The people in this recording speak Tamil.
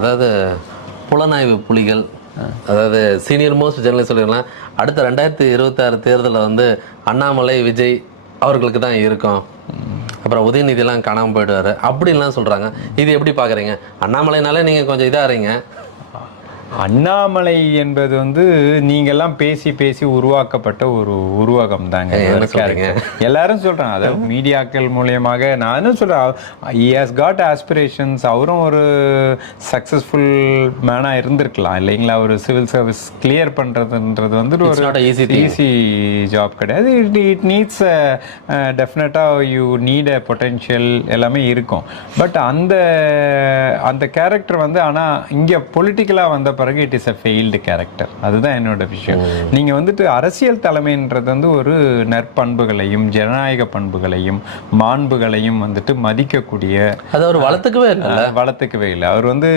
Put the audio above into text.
அதாவது புலனாய்வு புலிகள், அதாவது சீனியர் மோஸ்ட் ஜெர்னலிஸ்ட் சொல்லிடலாம், அடுத்த 2026 தேர்தலில் வந்து அண்ணாமலை விஜய் அவர்களுக்கு தான் இருக்கும், அப்புறம் உதயநிதியெல்லாம் காணாமல் போயிடுவார் அப்படின்லாம் சொல்கிறாங்க. இது எப்படி பார்க்குறீங்க? அண்ணாமலைனாலே நீங்கள் கொஞ்சம் இதாகிறீங்க. அண்ணாமலை என்பது வந்து நீங்கெல்லாம் பேசி பேசி உருவாக்கப்பட்ட ஒரு உருவகம் தாங்க. எல்லாரும் சொல்றாங்க, அதாவது மீடியாக்கள் மூலியமாக. நானும் சொல்றேன், he has got aspirations. அவரும் ஒரு சக்சஸ்ஃபுல் மேனா இருந்திருக்கலாம் இல்லைங்களா? ஒரு சிவில் சர்வீஸ் கிளியர் பண்றதுன்றது வந்து ஒரு ஈஸி ஜாப் கிடையாது. இட் நீட்ஸ் டெஃபினட்டா யூ நீட் அ பொட்டென்ஷியல் எல்லாமே இருக்கும். பட் அந்த கேரக்டர் வந்து ஆனா இங்க பொலிட்டிக்கலா வந்த பிறகு it is a failed character. அதுதான் என்னோட விஷயம். நீங்க வந்துட்டு அரசியல் தலைமைன்றது வந்து ஒரு நற்பண்புகளையும் ஜனநாயக பண்புகளையும் மாண்புகளையும் வந்துட்டு மதிக்கக்கூடிய, அது அவர் வளர்த்துக்கவே இல்லை. அவர் வந்து